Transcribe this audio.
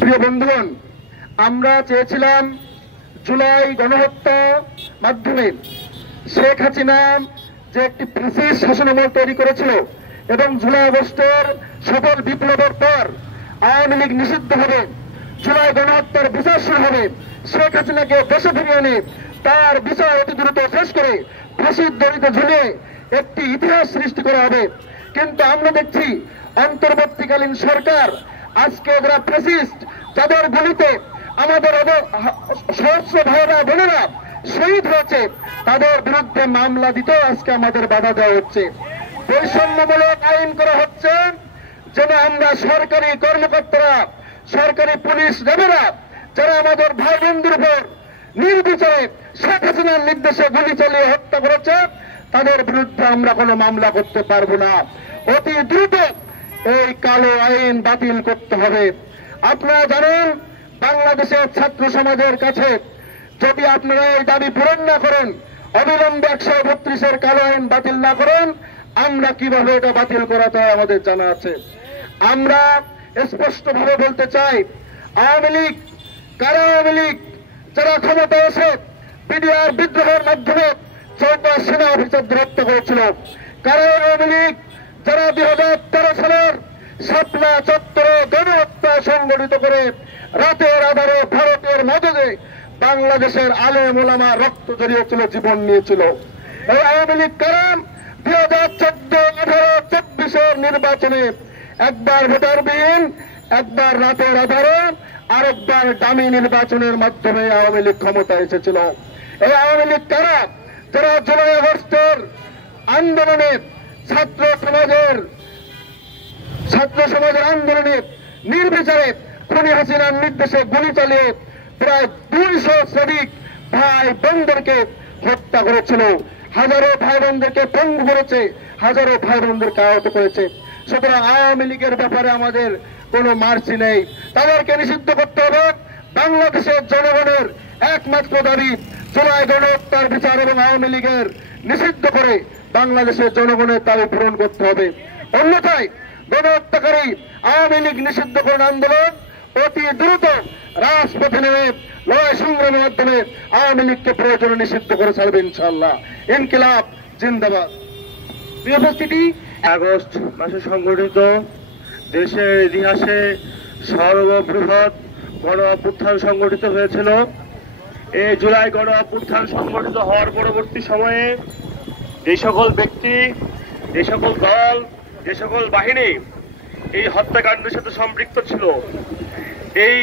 প্রিয় বন্ধুগণ, আমরা চেয়েছিলাম জুলাই গণহত্যা মাধ্যমে শেখ হাসিনা যে একটি ফ্যাসিস্ট শাসনামল তৈরি করেছিল এবং জুলাই আগস্টের সকল বিপ্লবের পর আওয়ামী লীগ নিষিদ্ধ হবে, জুলাই গণহত্যার বিচার শুরু হবে, শেখ হাসিনাকে দেশে ফিরিয়ে এনে তার বিচার অতি দ্রুত শেষ করে ফাঁসির দড়িতে ঝুলিয়ে একটি ইতিহাস সৃষ্টি করা হবে। কিন্তু আমরা দেখছি অন্তর্বর্তীকালীন সরকার আজকে যারা ফ্যাসিস্ট, যাদের গুলিতে আমাদের সহস্র ভাইরা বোনেরা শহীদ হয়েছে, তাদের বিরুদ্ধে মামলা দিতেও আজকে আমাদের বাধা দেওয়া হচ্ছে। বৈষম্যমূলক আইন করা হচ্ছে যেন আমরা সরকারি কর্মকর্তারা, সরকারি পুলিশ র্যাবেরা যারা আমাদের ভাই বোনদের উপর নির্বিচারে শেখ হাসিনার নির্দেশে গুলি চালিয়ে হত্যা করেছে, তাদের বিরুদ্ধে আমরা কোনো মামলা করতে পারবো না। অতি দ্রুত এই কালো আইন বাতিল করতে হবে। আপনারা জানেন, বাংলাদেশের ছাত্র সমাজের কাছে যদি আপনারা এই দাবি পূরণ না করেন, অবিলম্বে 132-এর কালো আইন বাতিল না করেন, আমরা কিভাবে এটা বাতিল করাতে হয় আমাদের জানা আছে। আমরা স্পষ্টভাবে বলতে চাই, আওয়ামী লীগ, কারা আওয়ামী লীগ যারা ক্ষমতা এসে বিডিআর বিদ্রোহের মাধ্যমে 14 সেনা অফিসারদের হত্যা করেছিল, কারা আওয়ামী লীগ যারা 2013 সালের শাপলা চত্বরে গণহত্যা সংগঠিত করে রাতের আধারে ভারতের মদদে বাংলাদেশের আলেম ওলামা রক্ত ঝরিয়েছিল, জীবন নিয়েছিল। এই আওয়ামী লীগ কারা 2014, 18, 24-এর নির্বাচনে একবার ভোটারবিহীন, একবার রাতের আধারে, আরেকবার দামি নির্বাচনের মাধ্যমে আওয়ামী লীগ ক্ষমতা এসেছিল। এই আওয়ামী লীগ কারা যারা জুলাই আগস্টের আন্দোলনে ছাত্র সমাজের আন্দোলনে নির্বিচারে খুনি হাসিনার নির্দেশে গুলি চালিয়ে প্রায় 200 শ্রমিক ভাই বোনদেরকে হত্যা করেছিল, হাজারো ভাই বোনদেরকে পঙ্গু করেছে, হাজারো ভাই বোনদেরকে আহত করেছে। সুতরাং আওয়ামী লীগের ব্যাপারে আমাদের কোনো মার্সি নেই, তাদেরকে নিষিদ্ধ করতে হবে। বাংলাদেশের জনগণের একমাত্র দাবি জুলাই গণহত্যার বিচার এবং আওয়ামী লীগের নিষিদ্ধ করে বাংলাদেশের জনগণের দাবি পূরণ করতে হবে। অন্যথায় গণহত্যাকারী আওয়ামী লীগ নিষিদ্ধকরণ আন্দোলন অতি দ্রুত রাজপথে নেমে লড়াই সংগ্রামের মাধ্যমে আওয়ামী লীগকে প্রয়োজনে নিষিদ্ধ করে ছাড়বে ইনশাআল্লাহ। ইনকিলাব জিন্দাবাদ। প্রিয় উপস্থিতি, আগস্ট মাসে সংগঠিত দেশের ইতিহাসে সর্ববৃহৎ গণ অভ্যুত্থান সংগঠিত হয়েছিল। এই জুলাই গণ অভ্যুত্থান সংগঠিত হওয়ার পরবর্তী সময়ে যে সকল ব্যক্তি, যে সকল দল, যে সকল বাহিনী এই হত্যাকাণ্ডের সাথে সম্পৃক্ত ছিল, এই